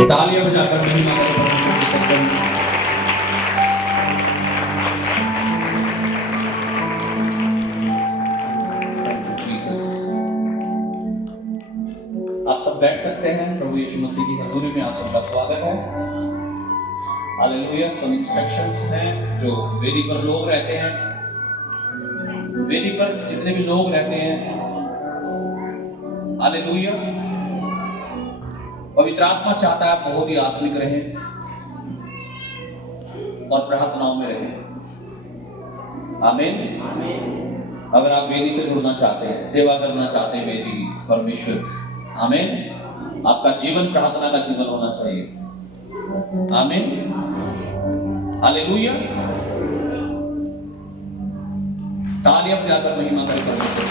तालियां बजाकर महिमा करें परमेश्वर की सत्ता में। Thank you, Jesus। आप सब बैठ सकते हैं। प्रभु यीशु मसीह की हजूरी में आप सबका स्वागत है। हालेलुया। सब इंस्ट्रक्शंस हैं जो वेदी पर लोग रहते हैं, वेदी पर जितने भी लोग रहते हैं, हालेलुया, पवित्र आत्मा चाहता है आप बहुत ही आत्मिक रहें और प्रार्थनाओं में रहें। आमीन। अगर आप वेदी से जुड़ना चाहते हैं, सेवा करना चाहते हैं वेदी की, परमेश्वर, आमीन, आपका जीवन प्रार्थना का जीवन होना चाहिए। आमीन। हालेलुया। तालियां बजाकर महिमा करें परमेश्वर।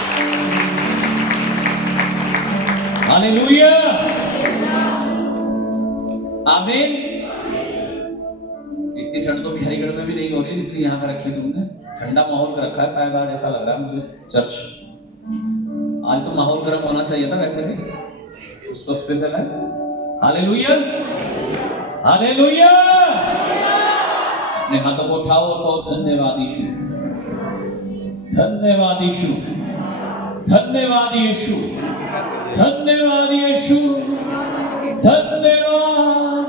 हालेलुया। आमीन। इतनी ठंड तो बिहारीगढ़ में भी नहीं हो रही जितनी यहाँ का रखी तुमने। ठंडा माहौल कर रखा है शायद आज, ऐसा लग रहा है मुझे। चर्च आज तो माहौल गर्म होना चाहिए था, वैसे भी उसको स्पेशल है। हालेलुया। हालेलुया। अपने हाथों को उठाओ और कहो धन्यवाद यीशु, धन्यवाद यीशु, धन्यवाद यीशु, धन्यवाद यीशु, धन्यवाद।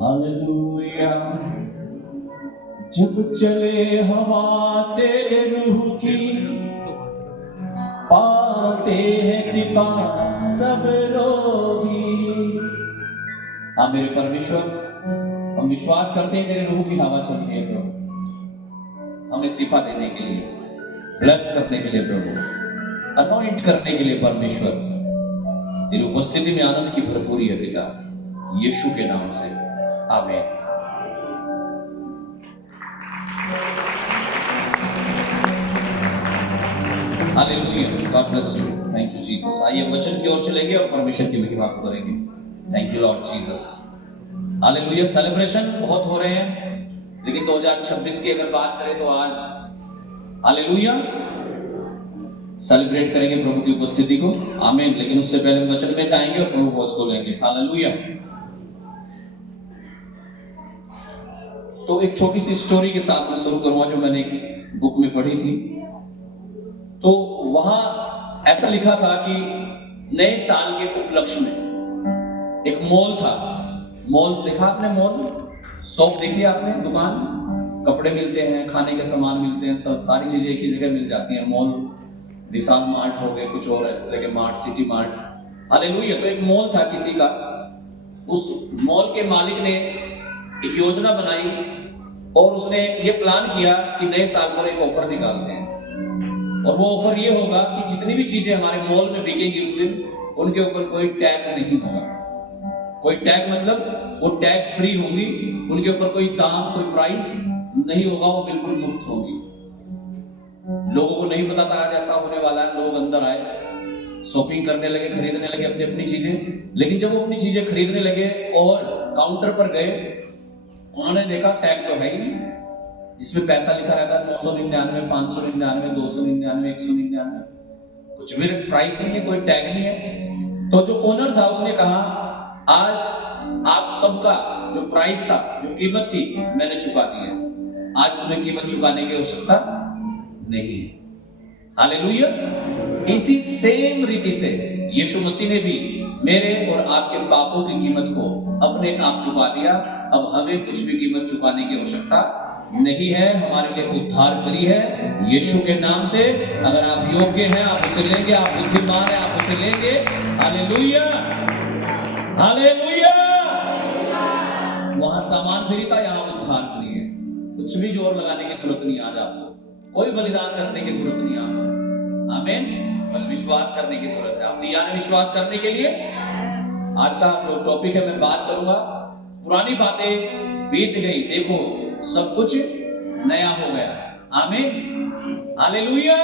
हालेलुया। जब चले हवा तेरे रूह की, पाते हैं शिफा सब रोगी। हाँ मेरे परमेश्वर, हम विश्वास करते हैं तेरे रूह की हवा चल रही है प्रभु, हमें शिफा देने के लिए, ब्लेस करने के लिए प्रभु, अनॉइंट करने के लिए परमेश्वर। तेरी उपस्थिति में आनंद की भरपूरी है पिता, यीशु के नाम से, आमीन। Hallelujah. God bless you. Thank you Jesus. आइए वचन की ओर चलेंगे और परमेश्वर की महिमा करेंगे। Thank you Lord Jesus. Hallelujah. Celebration बहुत हो रहे हैं, लेकिन 2026 की अगर बात करें तो आज हालेलुया सेलिब्रेट करेंगे प्रभु की उपस्थिति को। आमीन। लेकिन उससे पहले वचन में जाएंगे और प्रभु भोज को लेंगे। हालेलुया। तो एक छोटी सी स्टोरी के साथ मैं शुरू करूंगा जो मैंने एक बुक में पढ़ी थी। तो वहां ऐसा लिखा था कि नए साल के उपलक्ष्य में एक मॉल था। मॉल देखा आपने? मॉल शॉप देखी आपने? दुकान, कपड़े मिलते हैं, खाने के सामान मिलते हैं, सब सारी चीजें एक ही जगह मिल जाती हैं। मॉल, विशाल मार्ट हो गए, कुछ और इस तरह के मार्ट, सिटी मार्ट। हालेलुया। तो एक मॉल था किसी का। उस मॉल के मालिक ने एक योजना बनाई और उसने ये प्लान किया कि नए साल पर एक ऑफर निकालते हैं, और वो ऑफर ये होगा कि जितनी भी चीजें हमारे मॉल में बिकेंगी उस दिन, उनके ऊपर कोई टैग नहीं होगा। कोई टैग मतलब वो टैग फ्री होंगी, उनके ऊपर कोई दाम, कोई प्राइस नहीं होगा, वो बिल्कुल मुफ्त होंगी। लोगों को नहीं पता था आज ऐसा होने वाला है। लोग अंदर आए, शॉपिंग करने लगे, खरीदने लगे अपनी अपनी चीजें। लेकिन जब वो अपनी चीजें खरीदने लगे और काउंटर पर गए, उन्होंने देखा टैग तो है ही नहीं, जिसमें पैसा लिखा रहता है 999, 599, 299, 199, कुछ भी प्राइस नहीं है, कोई टैग नहीं है। तो जो ओनर था उसने कहा आज आप सबका जो प्राइस था, जो कीमत थी, मैंने चुका दी है। आज तुम्हें कीमत चुकाने की आवश्यकता नहीं है। हालेलुया। इसी सेम रीति से यीशु मसीह ने भी मेरे और आपके पापों की कीमत को अपने आप चुका दिया। अब हमें कुछ भी कीमत चुकाने की आवश्यकता नहीं है। हमारे लिए उद्धार फ्री है यीशु के नाम से। अगर आप योग्य हैं आप उसे लेंगे, आप बुद्धिमान हैं आप उसे लेंगे। हालेलुया। हालेलुया। वहां सामान फ्री था, यहाँ उद्धार फ्री है। कुछ भी जोर लगाने की जरूरत नहीं आज आपको, कोई बलिदान करने की जरूरत नहीं आपको। आमीन। बस विश्वास करने की जरूरत है। आप तैयार हैं विश्वास करने के लिए? आज का जो टॉपिक है मैं बात करूंगा, पुरानी बातें बीत गई, देखो सब कुछ नया हो गया। आमीन। हालेलुया।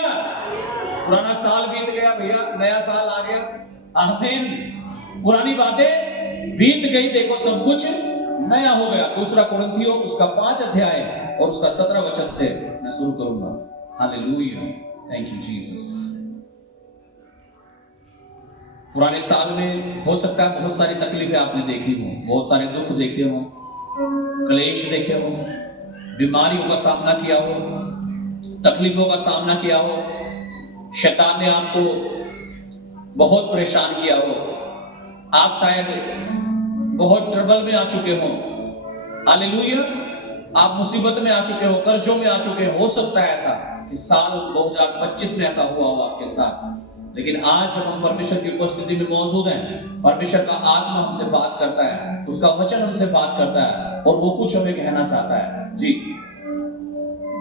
पुराना साल बीत गया भैया, नया साल आ गया। आमीन। पुरानी बातें बीत गई, देखो सब कुछ नया हो गया। दूसरा कुरिन्थियों उसका 5 अध्याय और उसका 17 वचन से मैं शुरू करूंगा। हालेलुया। Thank you Jesus. पुराने साल में हो सकता है बहुत सारी तकलीफें आपने देखी हो, बहुत सारे दुख देखे हो, क्लेश देखे हो, बीमारियों का सामना किया हो, तकलीफों का सामना किया हो, शैतान ने आपको बहुत परेशान किया हो, आप शायद बहुत ट्रबल में आ चुके हो, हालेलुया, आप मुसीबत में आ चुके हो, कर्जों में आ चुके हो सकता है ऐसा कि साल 2025 में ऐसा हुआ हो आपके साथ। लेकिन आज जब हम परमेश्वर की उपस्थिति में मौजूद हैं, परमेश्वर का आत्मा हमसे बात करता है, उसका वचन हमसे बात करता है और वो कुछ हमें कहना चाहता है। जी,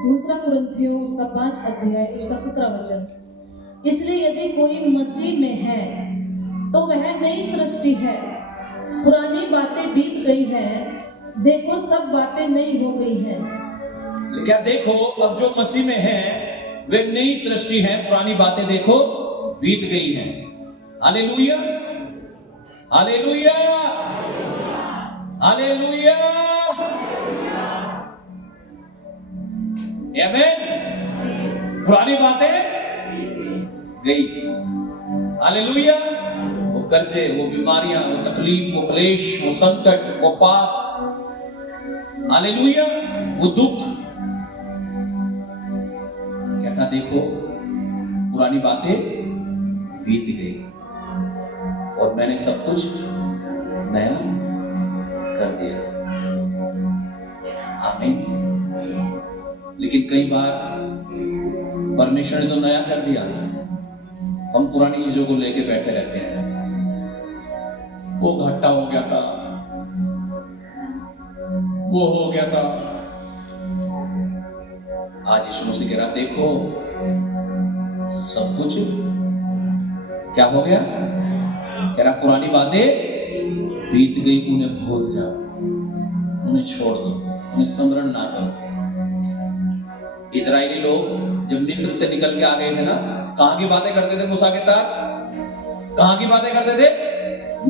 दूसरा कुरिन्थियों उसका 5 अध्याय उसका 17 वचन। इसलिए यदि कोई मसीह में है तो वह नई सृष्टि है, पुरानी बातें बीत गई हैं, देखो सब बातें नई हो गई हैं। क्या देखो अब जो मसीह में है वे नई सृष्टि है, पुरानी बातें देखो बीत गई हैं। हालेलुया, हालेलुया, हालेलुया, आमीन। पुरानी बातें गई, हालेलुया। वो कर्जे, वो बीमारियां, वो तकलीफ, वो क्लेश, वो संकट, वो पाप, हालेलुया, वो दुख, कहता देखो पुरानी बातें बीत गई और मैंने सब कुछ नया कर दिया। आमीन। लेकिन कई बार परमेश्वर ने तो नया कर दिया, हम पुरानी चीजों को लेके बैठे रहते हैं। वो घाटा हो गया था, वो हो गया था। आज यीशु मसीह कह रहा देखो सब कुछ क्या हो गया, कह रहा पुरानी बातें बीत गई, उन्हें भूल जाओ, उन्हें छोड़ दो, उन्हें स्मरण ना करो। इजरायली लोग जब मिस्र से निकल के आ गए थे ना, कहां की बातें करते थे मूसा के साथ? कहां की बातें करते थे?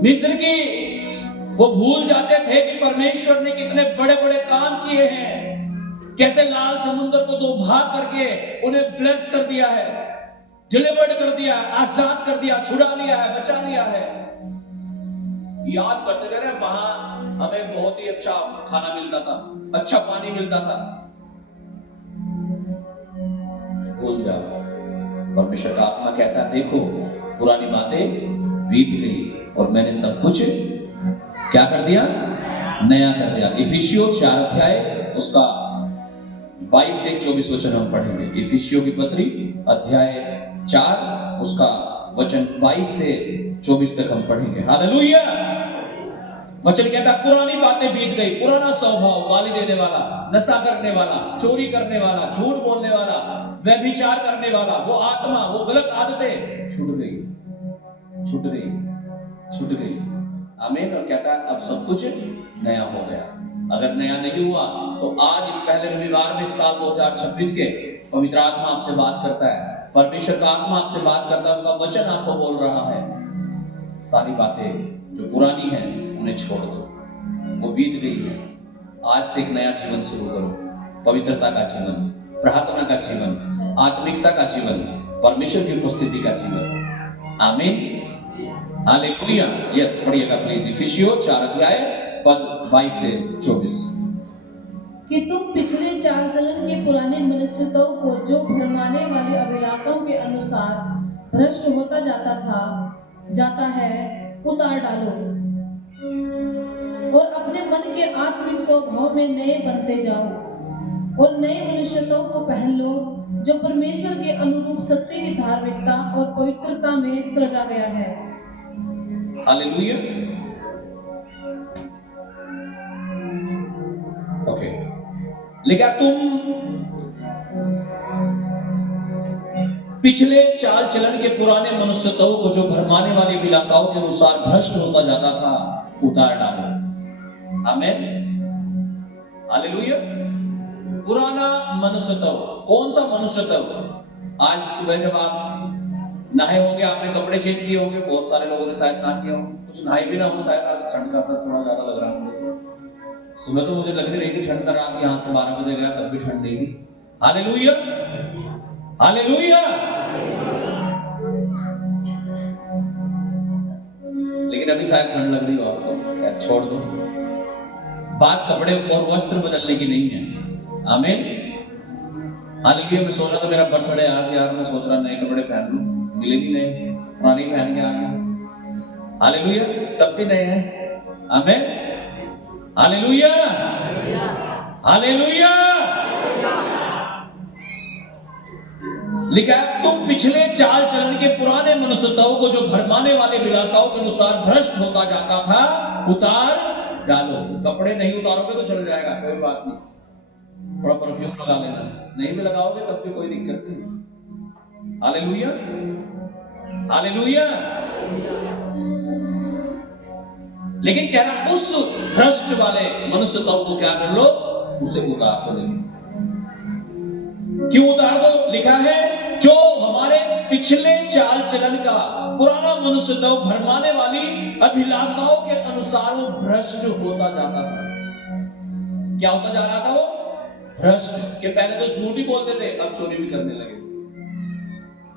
मिस्र की। वो भूल जाते थे कि परमेश्वर ने कितने बड़े बड़े काम किए हैं, कैसे लाल समुद्र को दो भाग करके उन्हें ब्लेस कर दिया है, डिलीवर्ड कर दिया, आजाद कर दिया, छुड़ा लिया है, बचा लिया है। याद करते थे वहां हमें बहुत ही अच्छा खाना मिलता था, अच्छा पानी मिलता था। भूल जाओ। परमेश्वर का आत्मा कहता है देखो पुरानी बातें बीत गई और मैंने सब कुछ क्या कर दिया, नया कर दिया। इफिसियों 4 अध्याय उसका 22 से 24 वचन हम पढ़ेंगे। इफिसियों की पत्री अध्याय 4 उसका वचन 22 से 24 तक हम पढ़ेंगे। हालेलुया। वचन कहता पुरानी बातें बीत गई, पुराना स्वभाव, गाली देने वाला, नशा करने वाला, चोरी करने वाला, झूठ बोलने वाला, व्यभिचार करने वाला, वो आत्मा, वो गलत आदतें छूट गई, छूट गई, छूट गई। आमीन। और कहता है अब सब कुछ नया हो गया। अगर नया नहीं हुआ तो आज इस पहले रविवार में साल 2026 के पवित्र आत्मा आपसे बात करता है, परमेश्वर का आत्मा आपसे बात करता है, उसका वचन आपको बोल रहा है सारी बातें जो पुरानी है उन्हें छोड़ दो, वो बीत गई है। आज से एक नया जीवन शुरू करो, पवित्रता का जीवन, प्रार्थना का जीवन, आत्मिकता का जीवन, परमेश्वर की उपस्थिति का जीवन। आमीन। हालेलुया। यस, पढ़िएगा प्लीज। इफिसियों 4 अध्याय पद 22 से 24। कि तुम पिछले चाल चलन के पुराने मनुष्यत्व को जो भरमाने वाली अभिलाषाओं के अनुसार भ्रष्ट होता जाता है उतार डालो और अपने मन के आत्मिक स्वभाव में नए बनते जाओ और नए मनुष्यत्व को पहन लो जो परमेश्वर के अनुरूप सत्य की धार्मिकता और पवित्रता में सृजा गया है। हालेलुया। ओके, लेकिन तुम पिछले चाल चलन के पुराने मनुष्यत्व को जो भरमाने वाली विलासाओं के अनुसार भ्रष्ट होता जाता था उतार डालो। आमीन। हालेलुया। पुराना मनुष्यत्व, कौन सा मनुष्यत्व? आज सुबह जब आप नहाए होंगे, आपने कपड़े चेंज किए होंगे, बहुत सारे लोगों ने शायद ना किया हो, कुछ नहाए भी ना हो, शायद आज ठंड का असर थोड़ा ज्यादा लग रहा है। सुबह तो मुझे लग रही थी ठंड का, रात यहाँ से 12 बजे गया तब भी ठंड नहीं थी। Hallelujah, hallelujah. लेकिन अभी शायद ठंड लग रही हो आपको, यार छोड़ दो। बात कपड़े और वस्त्र बदलने की नहीं है। आमीन। हालेलुया। मैं सोच रहा था मेरा बर्थडे आज, यार मैं सोच रहा नए कपड़े पहन लूं, मिले भी नहीं, पुराने पहन के आ गया। हालेलुया। तब भी नए हैं। आमीन। हालेलुया। हालेलुया। लिखा है, तुम पिछले चाल चलन के पुराने मनुष्यताओं को जो भरमाने वाले विलासाओं के अनुसार भ्रष्ट होता जाता था उतार डालो। कपड़े नहीं उतारोगे तो चल जाएगा, कोई बात नहीं, थोड़ा परफ्यूम लगा लेना, नहीं भी लगाओगे तब भी कोई दिक्कत नहीं। हालेलुया। हालेलुया। लेकिन कह रहा उस भ्रष्ट वाले मनुष्यताओं को क्या कर लो, उसे उतार दो। लेकिन क्यों उतार दो? लिखा है जो हमारे पिछले चाल चलन का पुराना मनुष्यत्व भरमाने वाली अभिलाषाओं के अनुसार वो भ्रष्ट होता जाता था। क्या होता जा रहा था वो? भ्रष्ट। के पहले तो झूठ ही बोलते थे, अब चोरी भी करने लगे।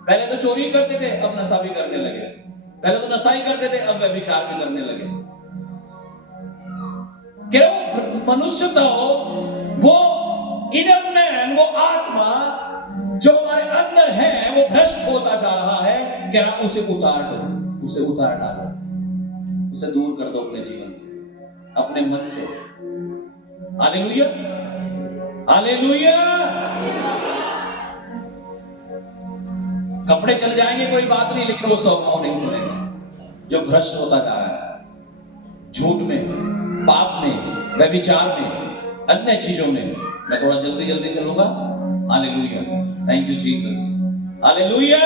पहले तो चोरी करते थे, अब नशा भी करने लगे। पहले तो नशा ही करते थे, अब व्यभिचार भी करने लगे। क्यों? मनुष्यता वो इनर मैन, वो आत्मा जो हमारे अंदर है वो भ्रष्ट होता जा रहा है। कह रहा उसे उतार दो, उसे उतार डालो, उसे दूर कर दो अपने जीवन से, अपने मन से। हालेलुया। हालेलुया। कपड़े चल जाएंगे कोई बात नहीं, लेकिन वो स्वभाव नहीं चलेगा जो भ्रष्ट होता जा रहा है। झूठ में, पाप में, व्यभिचार में, अन्य चीजों में। मैं थोड़ा जल्दी जल्दी चलूंगा। Hallelujah. Thank you Jesus. Hallelujah.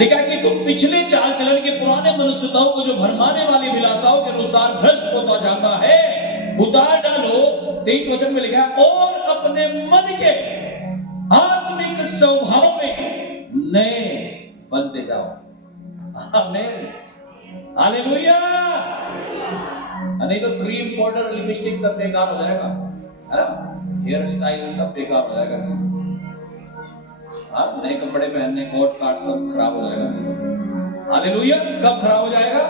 लिखा कि तुम पिछले चाल चलन के पुराने मनुष्यताओं को जो भरमाने वाली विलासाओं के अनुसार भ्रष्ट होता जाता है उतार डालो। 23 वचन में लिखा है, और अपने मन के आत्मिक स्वभाव में नए बनते जाओ। आमीन। हालेलुया। नहीं तो क्रीम, पाउडर, लिपस्टिक सब बेकार हो जाएगा, है ना? हेयर स्टाइल सब बेकार हो जाएगा। नए कपड़े पहनने, कोट काट सब खराब हो जाएगा। हालेलुया। कब खराब हो जाएगा?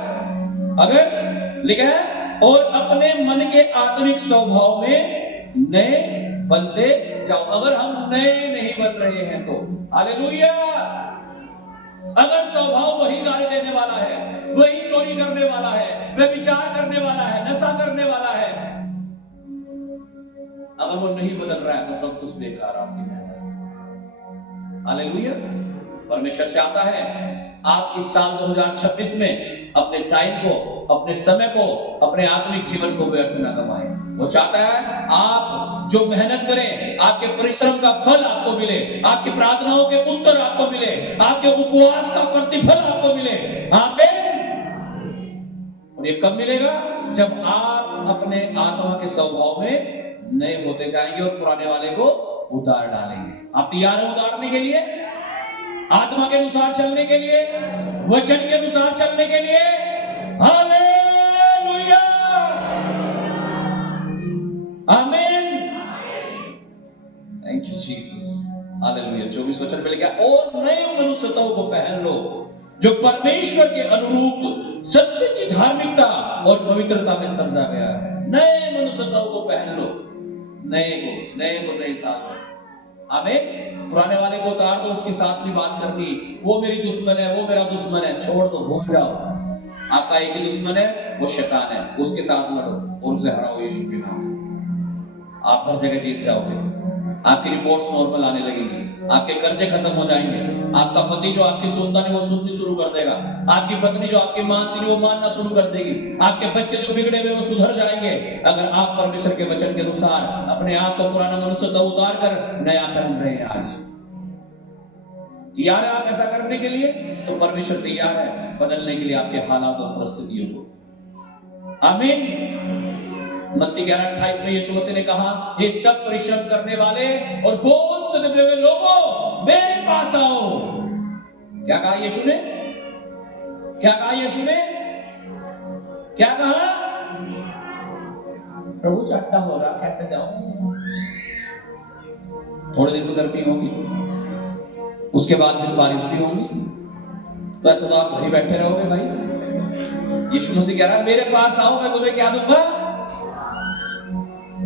अगर लिखा है और अपने मन के आत्मिक स्वभाव में नए बनते जाओ। अगर हम नए नहीं बन रहे हैं तो हालेलुया। अगर स्वभाव वही गाली देने वाला है, वही चोरी करने वाला है, व्यभिचार करने वाला है, नशा करने वाला है, अगर वो नहीं बदल रहा है तो सब कुछ बेकार आपकी मेहनत। हालेलुया। परमेश्वर चाहता है आप इस साल 2026 में अपने टाइम को, अपने समय को, अपने आत्मिक जीवन को व्यर्थ न गवाएं। वो चाहता है आप जो मेहनत करें, आपके परिश्रम का फल आपको मिले, आपकी प्रार्थनाओं के उत्तर आपको मिले, आपके उपवास का प्रतिफल आपको मिले। आमीन। और ये कब मिलेगा? जब आप अपने आत्मा के स्वभाव में नए होते जाएंगे और पुराने वाले को उतार डालेंगे। आप तैयार हैं उतारने के लिए? आत्मा के अनुसार चलने के लिए, वचन के अनुसार चलने के लिए? हालेलुया। आमीन। Thank you Jesus. हालेलुया। 24 वचन में लिखा, और नए मनुष्यताओं को पहन लो जो परमेश्वर के अनुरूप सत्य की धार्मिकता और पवित्रता में सृजा गया है। नए मनुष्यताओं को पहन लो, नए को नए साल में। आमीन। पुराने वाले को उतार दो, उसके साथ भी बात करनी, वो मेरी दुश्मन है, वो मेरा दुश्मन है, छोड़ दो, भूल जाओ। आपका एक ही दुश्मन है, वो शैतान है, उसके साथ लड़ो और उसे हराओ यीशु के नाम से। आप हर जगह जीत जाओगे। आपकी रिपोर्ट्स नॉर्मल आने लगेंगी, आपके कर्जे खत्म हो जाएंगे, आपका पति जो आपकी सुनता नहीं वो सुननी शुरू कर देगा, आपकी पत्नी जो आपकी मानती नहीं वो मानना शुरू कर देगी, आपके बच्चे जो बिगड़े हुए वो सुधर जाएंगे। अगर आप परमेश्वर के वचन के अनुसार अपने आप को पुराना मनुष्यत्व उतार कर नया पहन रहे हैं। आज तैयार है आप ऐसा करने के लिए? तो परमेश्वर तैयार है बदलने के लिए आपके हालात और परिस्थितियों को। आमीन। मत्ती 11:28 में यीशु मसीह ने कहा, ये सब परिश्रम करने वाले और बोझ से दबे हुए लोगों मेरे पास आओ। क्या कहा यीशु ने? क्या कहा यीशु ने? क्या कहा? प्रभु चट्टा हो रहा, कैसे जाऊं? थोड़े दिन में गर्मी होगी, उसके बाद फिर बारिश भी होगी, तो ऐसा तो आप घर ही बैठे रहोगे भाई? यीशु मसीह कह रहा है मेरे पास आओ, मैं तुम्हें क्या दूंगा?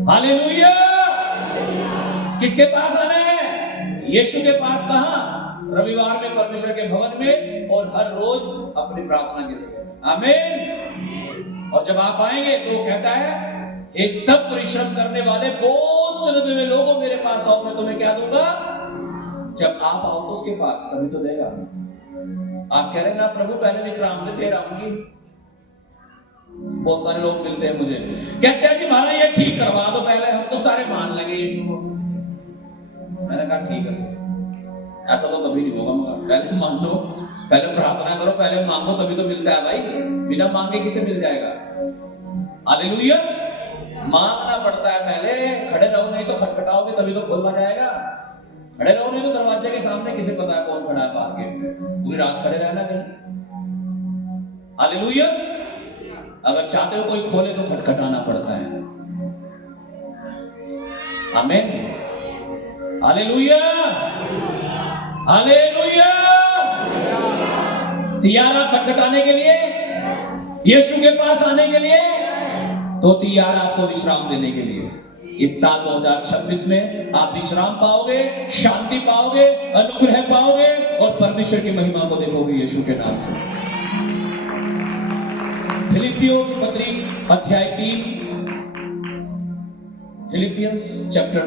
हालेलुया। किसके पास आना है? यीशु के पास। कहां? रविवार में परमेश्वर के भवन में, और हर रोज अपनी प्रार्थना की जगह। आमीन। और जब आप आएंगे तो कहता है ये सब परिश्रम करने वाले बोझ से लदे हुए लोगों, मेरे पास आओ, मैं तुम्हें क्या दूंगा? जब आप आओ तो उसके पास, तभी तो देगा। आप कह रहे हैं ना प्रभु पहले विश्राम दे फिर आऊंगी। बहुत सारे लोग मिलते हैं मुझे, कहते हैं कि महाराज ये ठीक करवा दो पहले, हम तो सारे मान लेंगे यीशु को। मैंने कहा ठीक है, ऐसा तो कभी नहीं होगा, मगर पहले मान लो, पहले प्रार्थना करो, पहले मांगो, तभी तो मिलता है भाई। बिना मांगे किसे मिल जाएगा? हालेलुया। मांगना पड़ता है पहले। खड़े रहो, नहीं तो खटखटाओगे तभी तो खोलना जाएगा। खड़े रहो, नहीं तो दरवाजे के सामने किसे पता है कौन खड़ा है बाहर के, पूरी रात खड़े रहना कहीं। हालेलुया। अगर चाहते हो कोई खोले तो खटखटाना पड़ता है। आमीन। हालेलुया। हालेलुया। तैयार आप खटखटाने के लिए, यीशु के पास आने के लिए? तो तैयार आपको विश्राम देने के लिए। इस साल 2026 में आप विश्राम पाओगे, शांति पाओगे, अनुग्रह पाओगे, और परमेश्वर की महिमा को देखोगे यीशु के नाम से। फिलिपियों की पत्री अध्याय 3, फिलिपियंस चैप्टर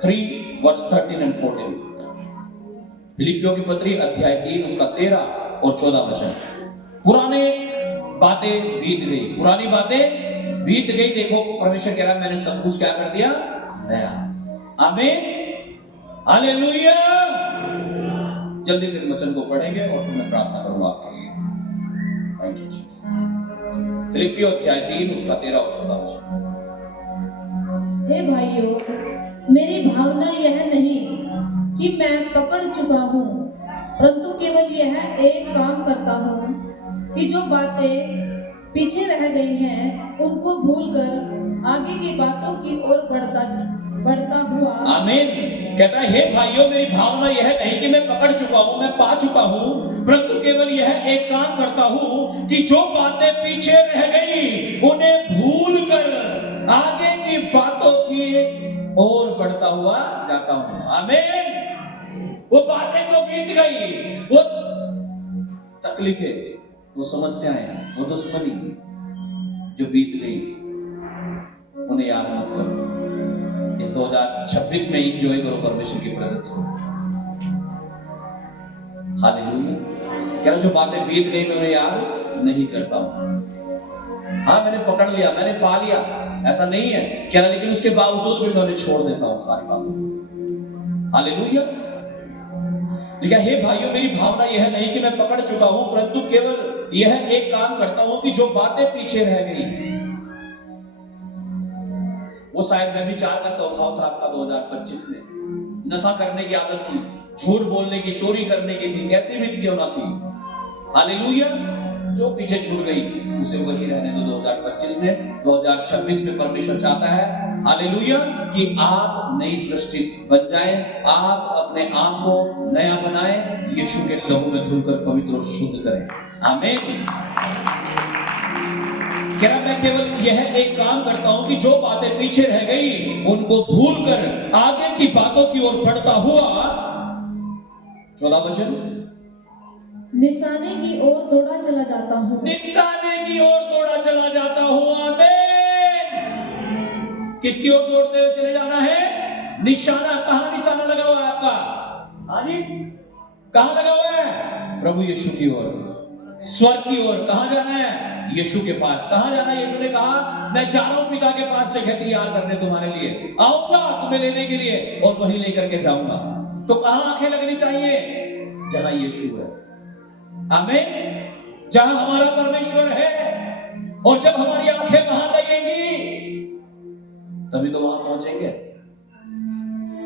3 वर्स 13 एंड 14। फिलिपियों की पत्री अध्याय 3 उसका 13 और 14 वचन। पुराने बातें बीत गई, पुरानी बातें बीत गई। देखो परमेश्वर कह रहा है मैंने सब कुछ क्या कर दिया? नया। आमीन। हालेलुया। जल्दी से वचन को पढ़ेंगे और फिर मैं प्रार्थना करूंगा आपके लिए। Thank you Jesus. फिलिपियों अध्याय 3 उसका 13 और 14 वचन। हे भाइयों, मेरी भावना यह नहीं कि मैं पकड़ चुका हूँ, परंतु केवल यह एक काम करता हूँ कि जो बातें पीछे रह गई हैं उनको भूलकर आगे की बातों की ओर बढ़ता हुआ। आमीन। कहता है हे भाइयों, मेरी भावना यह नहीं कि मैं पकड़ चुका हूँ, मैं पा चुका हूँ, परंतु केवल यह एक काम करता हूँ कि जो बातें पीछे रह गई उन्हें भूलकर आगे की बातों की ओर बढ़ता हुआ जाता हूँ। आमीन। वो बातें जो बीत गई, वो तकलीफें, वो समस्याएं, वो दुश्मनी जो बीत गई, उन्हें याद मत करो। इस 2026 में एंजॉय करो परमेश्वर की प्रेजेंस को। हालेलुया। क्या जो बातें बीत गई मैं उन्हें याद नहीं करता हूं। हाँ मैंने पकड़ लिया, मैंने पा लिया, ऐसा नहीं है क्या, लेकिन उसके बावजूद भी मैं उन्हें छोड़ देता हूं सारी बातें। हालेलुया। देखिए हे भाइयों, मेरी भावना यह नहीं कि मैं पकड़ चुका हूं, परंतु केवल यह एक काम करता हूं कि जो बातें पीछे रह गई। वो शायद व्यभिचार का स्वभाव था आपका 2025 में, नशा करने की आदत थी, झूठ बोलने की, चोरी करने की थी, कैसी भी क्यों ना थी। हालेलुया। जो पीछे छूट गई उसे वही रहने दो 2025 में। 2026 में परमेश्वर चाहता है हालेलुया कि आप नई सृष्टि बन जाएं, आप अपने आप को नया बनाएं, यीशु के लहू में धुलकर पवित्र और शुद्ध करें। आमीन। क्या मैं केवल यह एक काम करता हूं कि जो बातें पीछे रह गई उनको भूलकर आगे की बातों की ओर बढ़ता हुआ। 14 वचन। निशाने की ओर दौड़ा चला जाता हूँ। निशाने की ओर दौड़ा चला जाता हूँ। आमीन। किसकी ओर दौड़ते हुए चले जाना है? निशाना। कहां निशाना लगा हुआ है आपका? हाँ जी, कहां लगा हुआ है? प्रभु यीशु की ओर, स्वर्ग की ओर। कहां जाना है? यीशु के पास। कहां जाना है? यीशु ने कहा मैं जा रहा हूं पिता के पास से तैयार करने तुम्हारे लिए, आऊंगा तुम्हें लेने के लिए और वहीं लेकर के जाऊंगा। तो कहां आंखें लगनी चाहिए? जहां यीशु है। आमीन। जहां हमारा परमेश्वर है, और जब हमारी आंखें वहां लगेंगी तभी तो वहां पहुंचेंगे।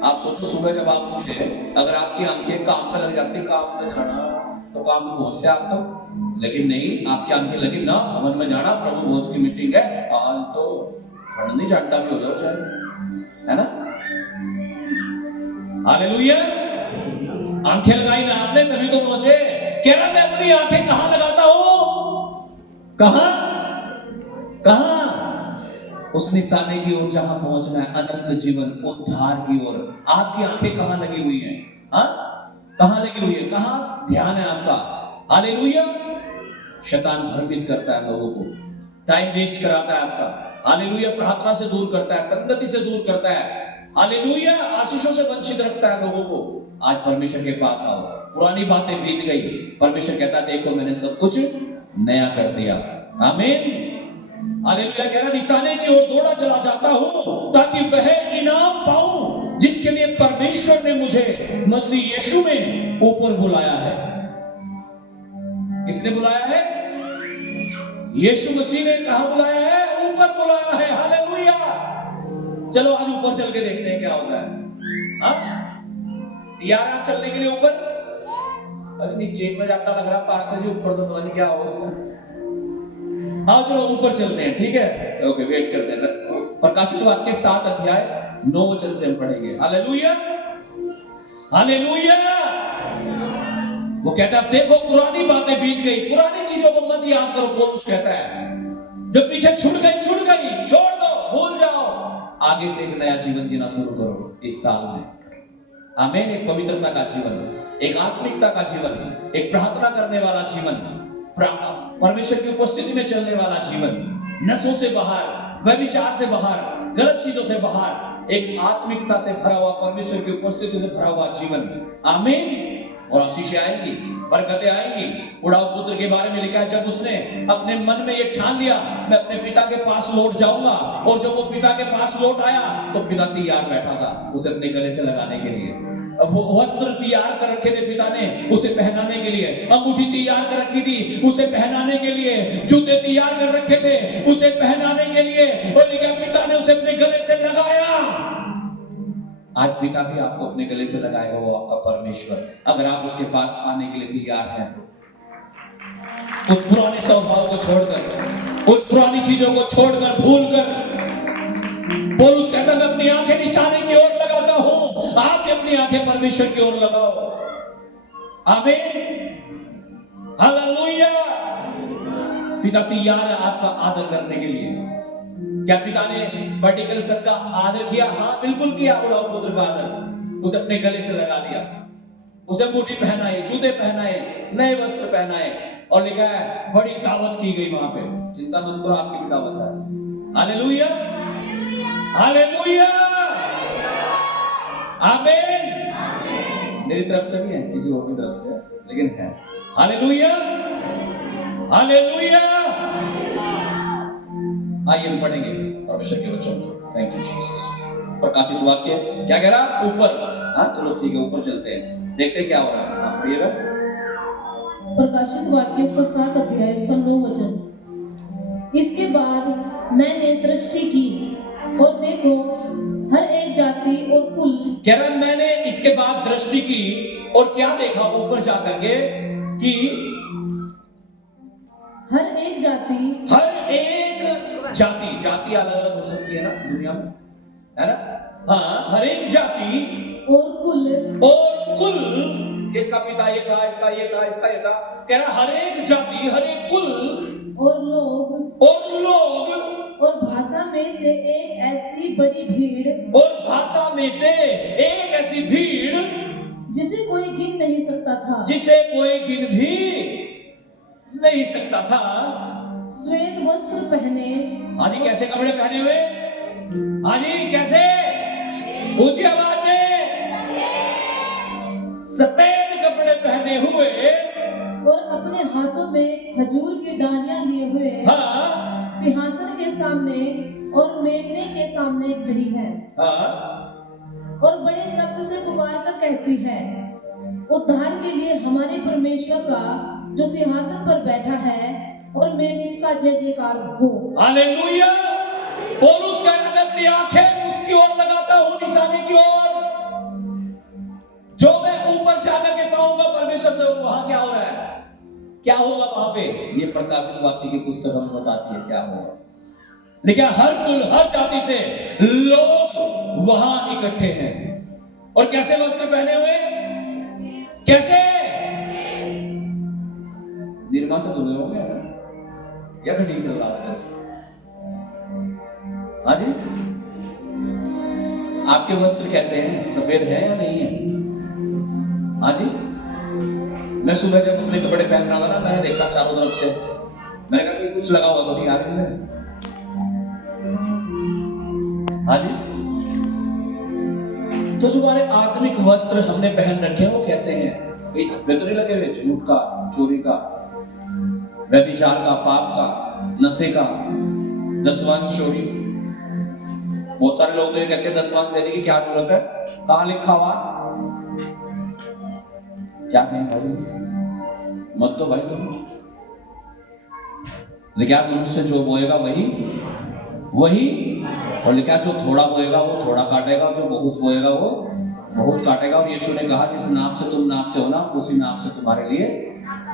आप सोचो सुबह जब आप उठे, अगर आपकी आंखें काम पे लग जाती, काम पे जाना तो काम पे पहुंचते आप तो, लेकिन नहीं, आपकी आंखें लगी ना भवन में जाना, प्रभु भोज की मीटिंग है आज, तो थोड़ा नहीं झंडा भी हो जाओ चाहे, है ना? हालेलुया। आंखें लगाई ना आपने तभी तो पहुंचे। कह रहा मैं अपनी आंखें कहां लगाता हूं? कहां? कहां? उस निशाने की ओर जहां पहुंचना है, अनंत जीवन, उद्धार की ओर। आपकी आंखें कहां लगी हुई हैं? हाँ, कहां लगी हुई है? कहां ध्यान है आपका? हालेलुया। शैतान भ्रमित करता है लोगों को, टाइम वेस्ट कराता है आपका। हालेलुया। प्रार्थना से दूर करता है, संगति से दूर करता है। हालेलुया। आशीषों से वंचित रखता है लोगों को। आज परमेश्वर के पास आओ। पुरानी बातें बीत गई, परमेश्वर कहता है देखो मैंने सब कुछ नया कर दिया। आमीन। हालेलुया। कह रहा निशाने की ओर दौड़ा चला जाता हूं ताकि वह इनाम पाऊं जिसके लिए परमेश्वर ने मुझे मसीह यीशु में ऊपर बुलाया है। किसने बुलाया है? यीशु मसीह ने कहा बुलाया है? ऊपर बुलाया है। हालेलुया। चलो आज ऊपर चल के देखते हैं क्या होता है। तैयार आप चलने के लिए ऊपर? अरे नीचे में जाता लग रहा पास्टर जी, ऊपर तो पता नहीं क्या होगा। आओ चलो ऊपर चलते हैं, ठीक है? ओके, वेट करते हैं। प्रकाशित वाक्य 7 अध्याय 9 वचन से हम पढ़ेंगे। हालेलुया। हालेलुया। वो कहता है देखो पुरानी बातें बीत गई, पुरानी चीजों को मत याद करो। पौलुस कहता है जो पीछे छूट गई, छोड़ दो, भूल जाओ। आगे से एक नया जीवन जीना शुरू करो इस साल में। आमीन। एक पवित्रता का जीवन, एक आत्मिकता का जीवन, एक प्रार्थना करने वाला जीवन, परमेश्वर की उपस्थिति में चलने वाला जीवन, नशों से बाहर, व्यभिचार से बाहर, गलत चीजों से बाहर, एक आत्मिकता से भरा हुआ, परमेश्वर की उपस्थिति से भरा हुआ जीवन। आमीन। और आशीषें आएंगी, बरकतें आएंगी। बुढ़ाऊ पुत्र के बारे में लिखा है जब उसने अपने मन में ये ठान लिया मैं अपने पिता के पास लौट जाऊंगा, और जब वो पिता के पास लौट आया तो पिता तैयार बैठा था उसे अपने गले से लगाने के लिए। अब वो वस्त्र तैयार कर रखे थे पिता ने उसे पहनाने के लिए, अंगूठी तैयार कर रखी थी उसे पहनाने के लिए, जूते तैयार कर रखे थे उसे पहनाने के लिए, और लिखा पिता ने उसे अपने गले से लगाया। आज पिता भी आपको अपने गले से लगाएगा, वो आपका परमेश्वर, अगर आप उसके पास आने के लिए तैयार हैं तो। उस पुराने स्वभाव को छोड़कर, उस पुरानी चीजों को छोड़कर, भूलकर, पौलुस कहता मैं अपनी आंखें निशाने की ओर लगाता हूं, आप भी अपनी आंखें परमेश्वर की ओर लगाओ। आमीन। हालेलुया। पिता तैयार है आपका आदर करने के लिए। क्या पिता ने वर्टिकल सब का आदर किया? हाँ बिल्कुल किया। बुढ़ाऊ पुत्र का आदर, उसे अपने गले से लगा लिया, उसे अंगूठी पहनाई, जूते पहनाए, नए वस्त्र पहनाए, और लिखा है बड़ी दावत की गई वहां पे। चिंता मत करो, आपकी भी दावत है। हालेलुया। हालेलुया। आमीन। मेरी तरफ से नहीं है, किसी और की तरफ से है, लेकिन है। हालेलुया। हालेलुया। आइए हम पढ़ेंगे परमेश्वर के वचन को। Thank you Jesus. प्रकाशित वाक्य क्या कह रहा? ऊपर। हाँ चलो ठीक है, ऊपर चलते हैं, देखते हैं क्या हो रहा है। हाँ पढ़िएगा। प्रकाशित वाक्य उसका 7 अध्याय उसका 9 वचन। इसके बाद मैंने दृष्टि की और देखो हर एक जाति और कुल। कह रहा मैंने इसके बाद दृष्टि की और क्या देखा ऊपर जाकर के कि हर एक जाति, जाति अलग अलग हो सकती है ना दुनिया में, है ना? हाँ, हर एक जाति और कुल। इसका पिता ये था, इसका ये था, इसका ये था। कह रहा हर एक जाति, हर एक कुल और लोग और भाषा में से एक ऐसी बड़ी भीड़ जिसे कोई गिन नहीं सकता था, श्वेत वस्त्र पहने। हाँ जी, कैसे कपड़े पहने हुए? हाँ जी, कैसे? ऊंची आवाज में, सफेद कपड़े पहने हुए और अपने हाथों में खजूर की डालियां लिए हुए। हाँ, सिंहासन के सामने और मेढ़े के सामने खड़ी है। हाँ, और बड़े शब्द से पुकार कर कहती है उद्धार के लिए हमारे परमेश्वर का जो सिंहासन पर बैठा है और मेढ़े का जय जयकार हो। हालेलुया। पौलुस कह रहा है अपनी आंखें उसकी ओर लगाता हूं, निशाने की ओर, जो मैं ऊपर जाकर के पाऊंगा परमेश्वर से। वहां क्या हो रहा है? क्या होगा वहां पे? ये प्रकाशित वाक्य की पुस्तक हमें बताती है क्या होगा। देखिए हर कुल, हर जाति से लोग वहां इकट्ठे हैं। और कैसे वस्त्र पहने हुए? कैसे? निर्मा से धुले होंगे या घड़ी चल रहा है? हाँ जी, आपके वस्त्र कैसे हैं? सफेद है या नहीं है? हाँ जी, मैं सुबह जब अपने कपड़े पहन रहा था ना, मैंने देखा चारों तरफ से, मैंने कहा कि कुछ लगा हुआ तो नहीं आगे में। हाँ जी, तो जो हमारे आत्मिक वस्त्र हमने पहन रखे हैं वो कैसे हैं? कई धब्बे तो नहीं लगे हुए झूठ का, चोरी का, व्यभिचार का, पाप का, नशे का, दसवांश चोरी। बहुत सारे लोग तो ये कहते हैं दसवांश देने की क्या जरूरत है? कहां लिखा हुआ? क्या कहें भाई, मत तो भाई लोग। लिखा मनुष्य जो बोएगा वही और लिखा जो थोड़ा बोएगा वो थोड़ा काटेगा, जो बहुत बोएगा वो बहुत काटेगा। और यीशु ने कहा जिस नाप से तुम नापते हो ना उसी नाप से तुम्हारे लिए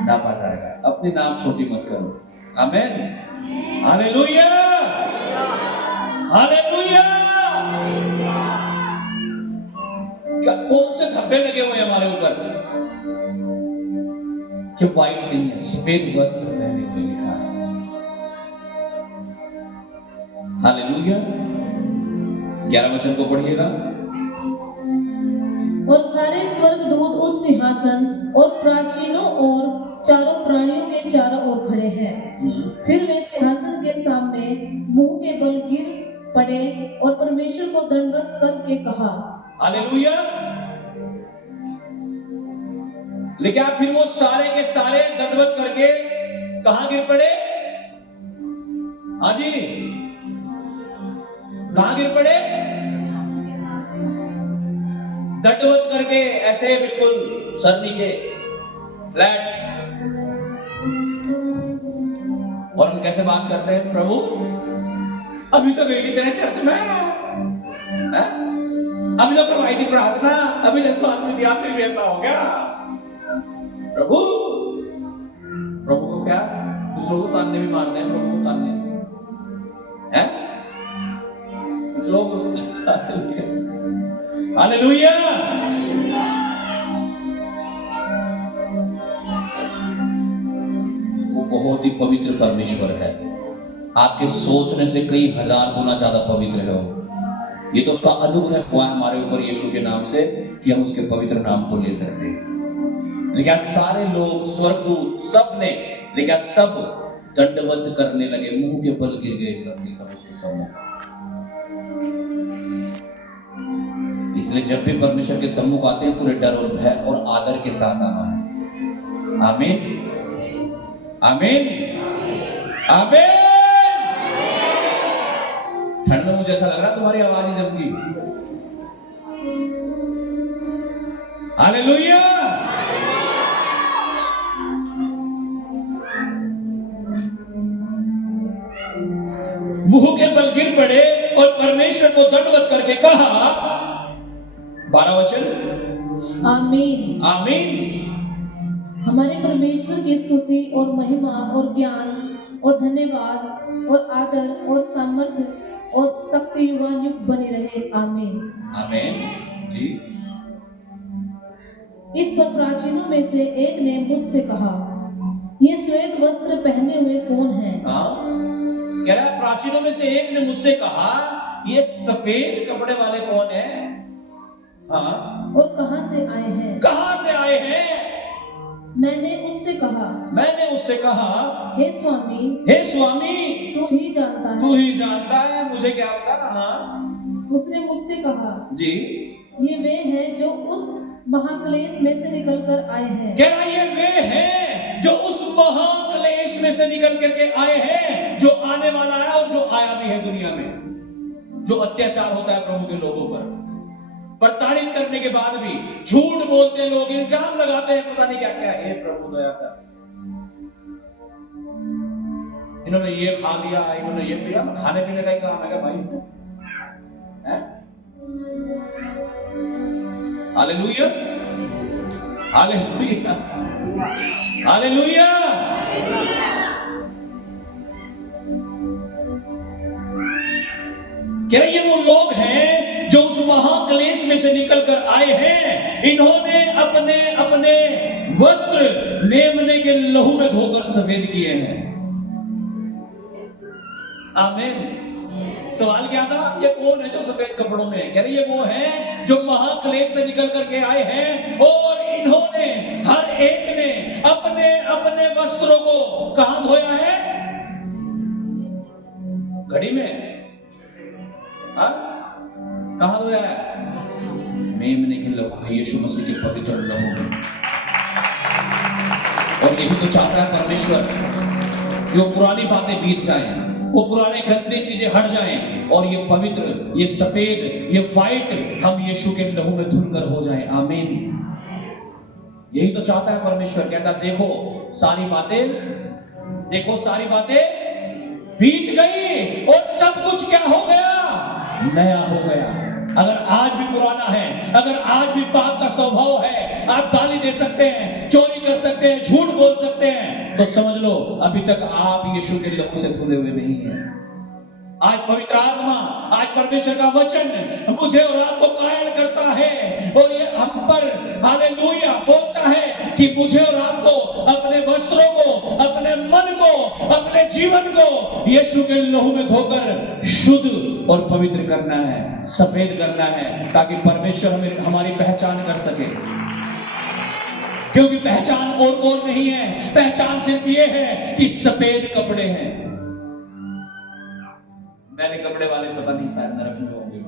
नापा जाएगा। अपनी नाप छोटी मत करो। आमीन, हालेलुया, हालेलुया। क्या कौन से धब्बे लगे हुए हैं हमारे ऊपर कि व्हाइट नहीं है, सफेद वस्त्र पहने हुए लिखा है। हालेलुया। 11 वचन को पढ़िएगा। और सारे स्वर्गदूत उस सिंहासन और प्राचीनों और चारों प्राणियों के चारों ओर खड़े हैं। फिर वे सिंहासन के सामने मुंह के बल गिर पड़े और परमेश्वर को दंडवत करके कहा। हालेलुया। लेकिन फिर वो सारे के सारे दंडवत करके कहां गिर पड़े? हाँ जी, कहां गिर पड़े? दंडवत करके, ऐसे बिल्कुल सर नीचे फ्लैट। और हम कैसे बात करते हैं? प्रभु अभी तो गई थी तेरे चर्च में, अभी तो करवाई थी प्रार्थना, अभी तो श्वास में दिया, फिर भी ऐसा हो गया। प्रभु को क्या? कुछ लोग ताने भी मारते हैं प्रभु को, ताने हैं कुछ लोग। हालेलुया। वो बहुत ही पवित्र परमेश्वर है, आपके सोचने से कई हजार गुना ज्यादा पवित्र है वो। ये तो उसका अनुग्रह हुआ हमारे ऊपर यीशु के नाम से कि हम उसके पवित्र नाम को ले सकते हैं। लेकिन सारे लोग, स्वर्गदूत, सब ने, लेकिन सब दंडवत करने लगे, मुंह के बल गिर गए सब के सब उसके सम्मुख। इसलिए जब भी परमेश्वर के सम्मुख आते हैं पूरे डर और भय और आदर के साथ आना है। आमीन, आमीन, आमीन। ठंड में मुझे ऐसा लग रहा तुम्हारी आवाज ही जम गई। हालेलुया। मुंह के बल गिर पड़े और परमेश्वर को दंडवत करके कहा। 12 वचन। आमीन, आमीन। हमारे परमेश्वर की स्तुति और महिमा और ज्ञान और धन्यवाद और आदर और सामर्थ्य और शक्ति युगानुयुग बने रहे। आमीन, आमीन जी। इस पर प्राचीनों में से एक ने मुझसे कहा, ये श्वेत वस्त्र पहने हुए कौन है? कह रहा है प्राचीनों में से एक ने मुझसे कहा, ये सफेद कपड़े वाले कौन है? और कहां से आए हैं? कहां से आए हैं? मैंने उससे कहा, हे स्वामी, तू ही जानता है। मुझे क्या पता। उसने मुझसे कहा जी, ये वे हैं जो उस महाक्लेश में से निकल कर आए हैं। कह रहा ये वे हैं जो उस महाक्लेश में से निकल करके आए हैं, जो आने वाला है और जो आया भी है दुनिया में। जो अत्याचार होता है प्रभु के लोगों पर, प्रताड़ित करने के बाद भी झूठ बोलते हैं लोग, इल्जाम लगाते हैं, पता नहीं क्या क्या है। प्रभु दया कर, इन्होंने ये खा लिया, इन्होंने ये पिया, खाने पीने का ही काम है भाई। Hallelujah, hallelujah, hallelujah. क्या ये वो लोग हैं जो उस महाक्लेश में से निकल कर आए हैं? इन्होंने अपने अपने वस्त्र मेमने के लहू में धोकर सफेद किए हैं। आमीन। सवाल क्या था? ये कौन है जो सफेद कपड़ों में है? कह रहे ये वो है जो महाक्लेश से निकल करके आए हैं और इन्होंने हर एक ने अपने अपने वस्त्रों को कहां धोया है? घड़ी में? हाँ? कहां धोया है? मेमने के लहू में, यीशु मसीह के पवित्र लहू में। और यही तो चाहता है परमेश्वर कि वो पुरानी बातें बीत जाएं, वो पुराने गंदे चीजें हट जाएं और ये पवित्र, ये सफेद, ये वाइट हम यीशु के लहू में धुलकर हो जाएं। आमीन। यही तो चाहता है परमेश्वर। कहता देखो सारी बातें बीत गई और सब कुछ क्या हो गया? नया हो गया। अगर आज भी पुराना है, अगर आज भी पाप का स्वभाव है, आप गाली दे सकते हैं, चोरी कर सकते हैं, झूठ बोल सकते हैं, तो समझ लो अभी तक आप यीशु के लहू से धुले हुए नहीं हैं। आज पवित्र आत्मा, आज परमेश्वर का वचन मुझे और आपको कायल करता है और ये हम पर हालेलुया बोलता है कि मुझे और आपको अपने वस्त्रों को, अपने मन को, अपने जीवन को यीशु के लहू में धोकर शुद्ध और पवित्र करना है, सफेद करना है, ताकि परमेश्वर हमें हमारी पहचान कर सके। क्योंकि पहचान और नहीं है, पहचान सिर्फ ये है कि सफेद कपड़े हैं। मैंने कपड़े वाले पता नहीं शायद नरक में होंगे।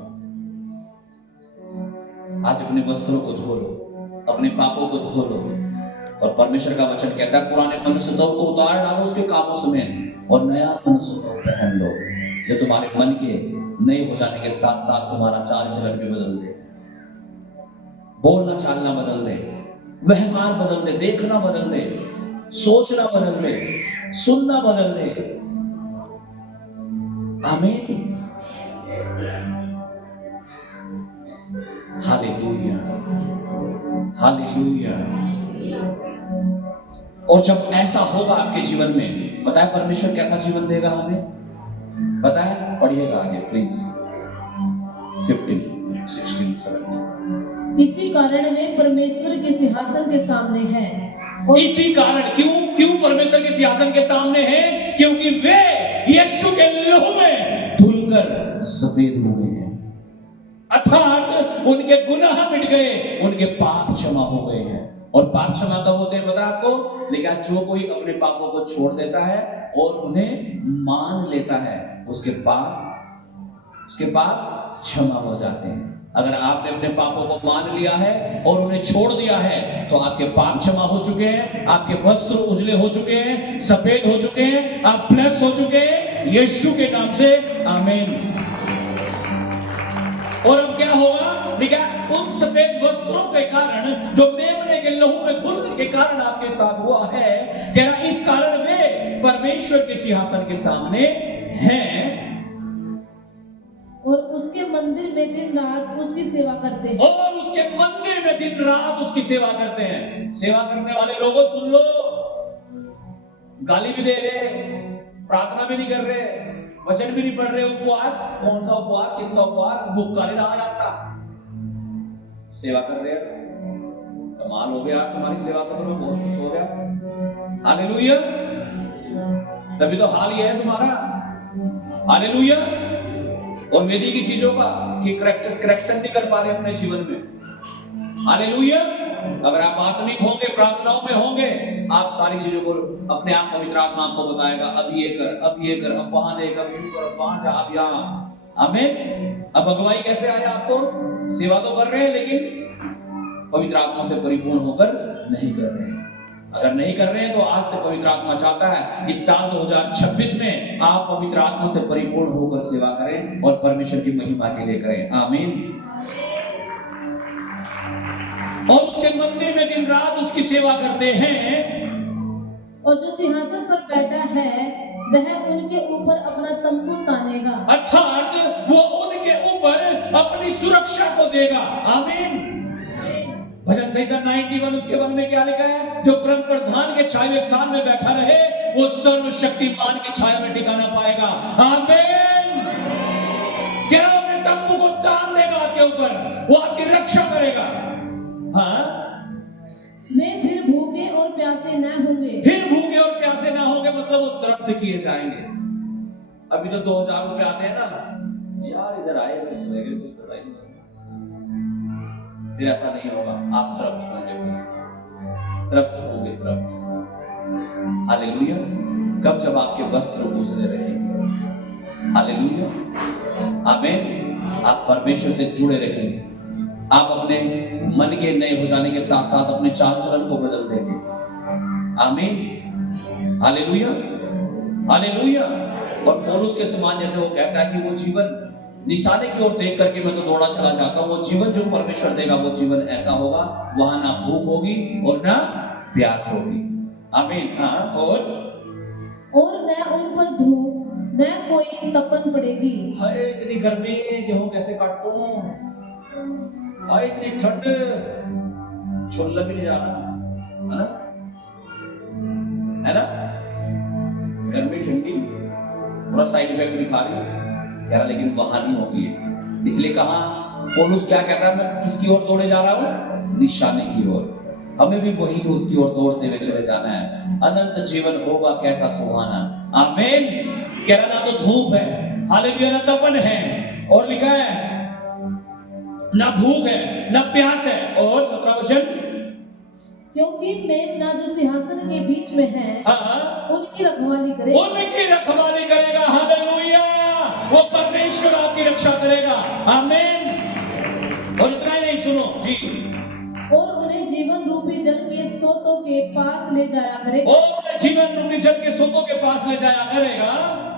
आज अपने वस्त्रों को धो लो, अपने पापों को धो लो। और परमेश्वर का वचन कहता है पुराने मनुष्य को उतार डालो उसके कामों समेत और नया मनुष्य को पहन लो। ये तुम्हारे मन के नए हो जाने के साथ साथ तुम्हारा चाल चलन भी बदल दे, बोलना चालना बदल दे, व्यवहार बदल दे, देखना बदल दे, सोचना बदल दे, सुनना बदल दे। आमीन। Hallelujah, hallelujah. और जब ऐसा होगा आपके जीवन में, पता है परमेश्वर कैसा जीवन देगा हमें? पता है? पढ़िएगा आगे प्लीज। 15, 16, 17। इसी कारण वे परमेश्वर के सिंहासन के सामने हैं। और इसी कारण क्यों परमेश्वर के सिंहासन के सामने हैं? क्योंकि वे यीशु के लहू में धुलकर सफेद हो गए हैं, अर्थात उनके गुनाह मिट गए, उनके पाप क्षमा हो गए हैं। और पाप क्षमा कब होते हैं पता है आपको? लेकिन जो कोई अपने पापों को छोड़ देता है और उन्हें मान लेता है, उसके पाप क्षमा हो जाते हैं। अगर आपने अपने पापों को मान लिया है और उन्हें छोड़ दिया है तो आपके पाप क्षमा हो चुके हैं, आपके वस्त्र उजले हो चुके हैं, सफेद हो चुके हैं, आप प्लस हो चुके हैं यीशु के नाम से। आमीन। और अब क्या होगा? देखा, उन सफेद वस्त्रों के कारण जो मेमने के लहू में धुलने के कारण आपके साथ हुआ है, कह रहा इस कारण वे परमेश्वर के सिंहासन के सामने हैं और उसके मंदिर में दिन रात उसकी सेवा करते हैं। और उसके मंदिर में दिन रात उसकी सेवा करते हैं। सेवा करने वाले लोगों सुन लो, गाली भी दे रहे, प्रार्थना भी नहीं कर रहे, वचन भी नहीं पढ़ रहे, उपवास, कौन सा उपवास, किसका उपवास, भूख का नहीं रहा जाता, सेवा कर रहे हैं। कमाल हो गया तुम्हारी सेवा सब में, बहुत खुश हो गया। हालेलुया। तभी तो हाल ये है तुम्हारा। हालेलुया। और वेदी की चीजों का कि करेक्शन नहीं कर पा रहे अपने जीवन में। हालेलुया। अगर आप आत्मिक होंगे, प्रार्थनाओं में होंगे, आप सारी चीजों को अपने आप पवित्र आत्मा आपको बताएगा, अब ये कर, अब ये कर, अब वहां देख, अब यूं कर, अब वहां जा, अब यहां। आमीन। अब अगुवाई कैसे आया आपको? सेवा तो कर रहे हैं लेकिन पवित्र आत्मा से परिपूर्ण होकर नहीं कर रहे हैं। अगर नहीं कर रहे हैं तो आज से पवित्र आत्मा चाहता है इस साल 2026 में आप पवित्र आत्मा से परिपूर्ण होकर सेवा करें और परमेश्वर की महिमा के लिए करें। आमीन। और उसके मंदिर में दिन रात उसकी सेवा करते हैं। और जो सिंहासन पर बैठा है वह उनके ऊपर अपना तंबू तानेगा, अर्थात वो उनके ऊपर अपनी सुरक्षा को देगा। आमीन। भजन संहिता 91 उसके वन में क्या लिखा है? जो परम प्रधान के छाया स्थान में बैठा रहे वो सर्वशक्तिमान की छाया में ठिकाना पाएगा। आमीन। क्या अपने तंबू को तान देगा आपके ऊपर, वो आपकी रक्षा करेगा। हाँ, वे फिर भूखे और प्यासे न होंगे। फिर भूखे और प्यासे ना होंगे मतलब वो तृप्त किए जाएंगे। अभी तो 2000 रुपए आते हैं ना, यार इधर आए फिर चले गए, कुछ पता ही नहीं। फिर ऐसा नहीं होगा, आप तृप्त होंगे, तृप्त होंगे, तृप्त। हालेलुया। कब? जब आपके वस्त्र उजले रहेंगे। हालेलुया, आमीन। आप परमेश्वर से जुड़े रहेंगे, आप अपने मन के नए हो जाने के साथ साथ अपने चाल चलन को बदल देंगे। आमीन, हालेलुया, हालेलुया। और पौलुस के समान, जैसे वो कहता है कि वो जीवन निशाने की ओर देख करके मैं तो दौड़ा चला जाता हूं, वो जीवन जो परमेश्वर देगा वो जीवन ऐसा होगा, वहां ना भूख होगी और ना प्यास होगी। आमीन। हाँ, और न उन पर धूप न कोई तपन पड़ेगी। हाय इतनी गर्मी, गेहूं कैसे काटूं, हाय इतनी ठंड, छोला भी नहीं जा रहा, है ना, है ना, गर्मी ठंडी पूरा साइड इफेक्ट दिखा रही है, कह रहा लेकिन वहां नहीं होगी। इसलिए कहा पौलुस क्या कहता है, मैं किसकी ओर दौड़े जा रहा हूं? निशाने की ओर। हमें भी वही उसकी ओर दौड़ते हुए चले जाना है। अनंत जीवन होगा कैसा सुहाना। आमीन। कह रहा ना तो धूप है, हालेलुया, ना तपन है, और लिखा है ना भूख है ना प्यास है। और 17 वचन, क्योंकि मेमना जो सिंहासन के बीच में है, हाँ, उनकी रखवाली करेगा। उनकी रखवाली करेगा। हालेलुया, वो परमेश्वर आपकी रक्षा करेगा। आमीन। और इतना ही नहीं, सुनो जी, और उन्हें जीवन रूपी जल के सोतों के पास ले जाया करेगा। और उन्हें जीवन रूपी जल के सोतों के पास ले जाया करेगा।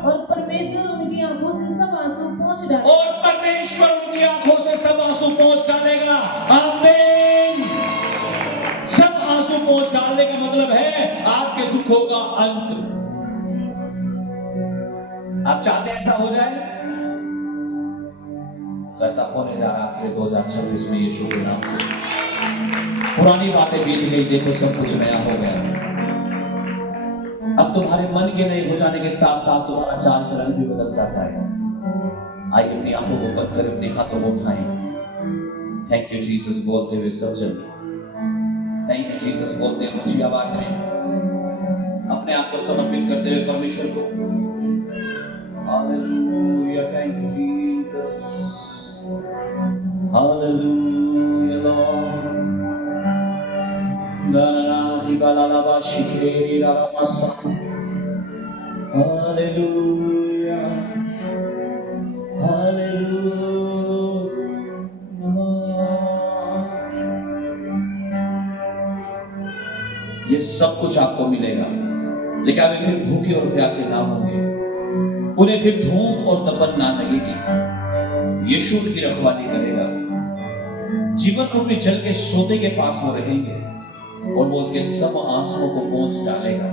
और परमेश्वर उनकी आंखों से सब आंसू पोंछ डालेगा। और परमेश्वर उनकी आंखों से सब आंसू पोंछ डालेगा। आमीन। सब आंसू पोंछ डालने का मतलब है आपके दुखों का अंत। आप चाहते हैं ऐसा हो जाए? तो ऐसा होने जा रहा है आपके 2026 में यीशु के नाम से। पुरानी बातें बीत गई, देखो सब कुछ नया हो गया। अब तुम्हारे मन के नए हो जाने के साथ साथ तुम्हारा चाल चलन भी बदलता जाएगा। आइए अपनी आंखों को बंद करें, अपने हाथों को उठाएं। थैंक यू जीसस बोलते हुए सब जन, थैंक यू जीसस बोलते हैं ऊंची आवाज में, अपने आप को समर्पित करते हुए परमेश्वर को। Hallelujah, thank you Jesus, hallelujah Lord. दाना बाला बा शिखेरी रामसा, हालेलुया, हालेलुया। ये सब कुछ आपको मिलेगा, लेकिन वे फिर भूखे और प्यासे ना होंगे, उन्हें फिर धूप और तपन ना लगेगी। यीशु उनकी रखवाली करेगा, जीवन रूपी जल के सोते के पास वो रहेंगे और वो उनके सब आंसुओं को पोंछ डालेगा।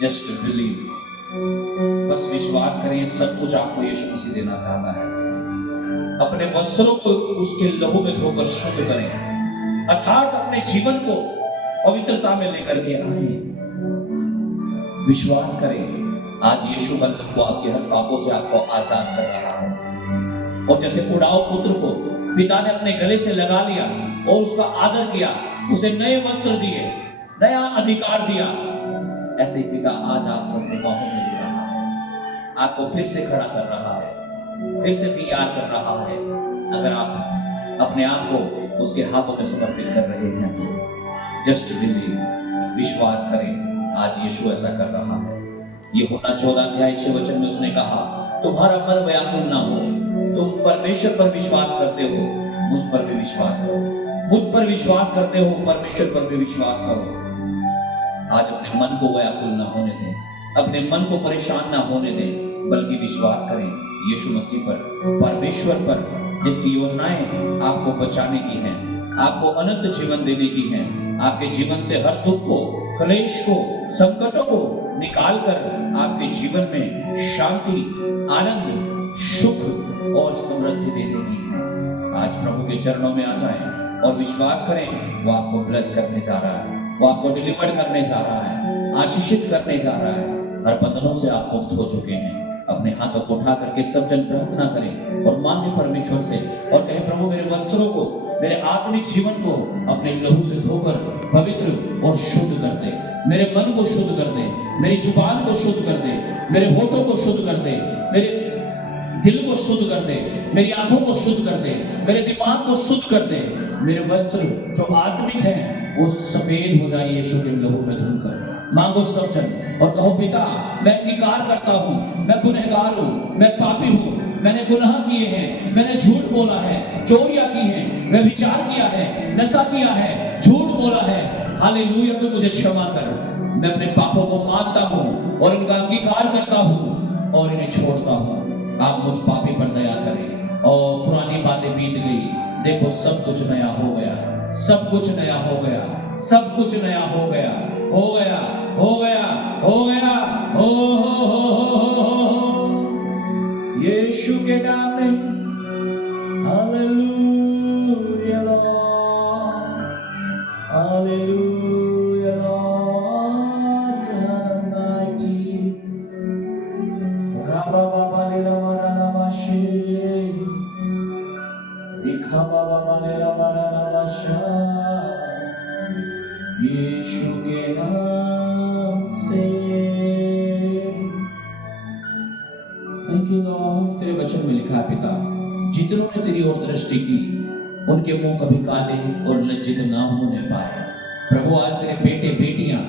जस्ट बिलीव, बस विश्वास करें, सब कुछ आपको यीशु मसीह देना चाहता है। अपने वस्त्रों को उसके लहू में धोकर शुद्ध करें, अर्थात अपने जीवन को पवित्रता में लेकर के आए। विश्वास करें, आज यीशु मसीह को आपके हर पापों से आपको आजाद कर रहा है। और जैसे उड़ाऊ पुत्र को पिता ने अपने गले से लगा लिया और उसका आदर किया, उसे नए वस्त्र दिए, नया अधिकार दिया, ऐसे ही पिता आज आपको अपने बाहों में ले रहा है, आपको फिर से खड़ा कर रहा है, फिर से तैयार कर रहा है। अगर आप अपने आप को उसके हाथों में समर्पित कर रहे हैं तो जस्ट बिलीव, विश्वास करें, आज यीशु ऐसा कर रहा है। ये होना 14 अध्याय 6 वचन में उसने कहा, तुम्हारा मन व्याकुल ना हो, तुम परमेश्वर पर विश्वास करते हो, मुझ पर भी विश्वास करो। मुझ पर विश्वास करते हो, परमेश्वर पर भी विश्वास करो। आज अपने मन को व्याकुल ना होने दें, अपने मन को परेशान ना होने दें, बल्कि विश्वास करें यीशु मसीह पर, परमेश्वर पर, जिसकी योजनाएं आपको बचाने की हैं, आपको अनंत जीवन देने की हैं, आपके जीवन से हर दुख को, क्लेश को, संकटों को निकालकर आपके जीवन में शांति, आनंद, सुख और समृद्धि देने की है। आज प्रभु के चरणों में आ जाएं और विश्वास करें, वो आपको ब्लेस करने जा रहा है, वो आपको डिलीवर करने जा रहा है, आशीषित करने जा रहा है। हर बंधनों से आप मुक्त हो चुके हैं। अपने हाथों को उठा करके सब जन प्रार्थना करें और मांगे परमेश्वर से और कहें, प्रभु मेरे वस्त्रों को, मेरे आत्मिक जीवन को अपने लहू से धोकर पवित्र और शुद्ध कर दे। मेरे मन को शुद्ध कर दे, मेरी जुबान को शुद्ध कर दे, मेरे होठों को शुद्ध कर दे, मेरे दिल को शुद्ध कर दे, मेरी आंखों को शुद्ध कर दे, मेरे दिमाग को शुद्ध कर दे, मेरे वस्त्र जो आत्मिक हैं वो सफेद हो जाए यीशु के लहू में धुलकर। मांगो सब जन और कहो, पिता मैं अंगीकार करता हूँ, मैं गुनहगार हूँ, मैं पापी हूँ, मैंने गुनाह किए हैं, मैंने झूठ बोला है, चोरियां की हैं, व्यभिचार किया है, नशा किया है, झूठ बोला है। हालेलुया, तू मुझे क्षमा कर। मैं अपने पापों को मानता हूँ और इनका अंगीकार करता हूँ और इन्हें छोड़ता हूँ। आप मुझ पापी पर दया करें। और पुरानी बातें बीत गई, देखो सब कुछ नया हो गया, सब कुछ नया हो गया, सब कुछ नया हो गया, हो गया, हो गया, हो गया, हो। यीशु के नाम में hallelujah Lord, hallelujah Lord, God Almighty। राबा बाबा ले लमारा नमाशे, रिखा बाबा बाले लमारा नमाशा, यीशु के नाम से। Thank you Lord. तेरे वचन में लिखा है पिता, जितनों ने तेरी ओर दृष्टि की उनके मुंह कभी काले और लज्जित ना होने पाए। प्रभु आज तेरे बेटे बेटियां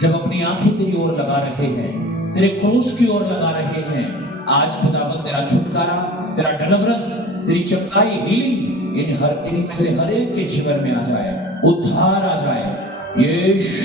जब अपनी आंखें तेरी ओर लगा रहे हैं, तेरे क्रूस की ओर लगा रहे हैं, आज खुदावंद तेरा छुटकारा, तेरा डिलीवरेंस, तेरी चंगाई, हीलिंग इन में से हर एक के जीवन में आ जाए, उद्धार आ जाए। यीशु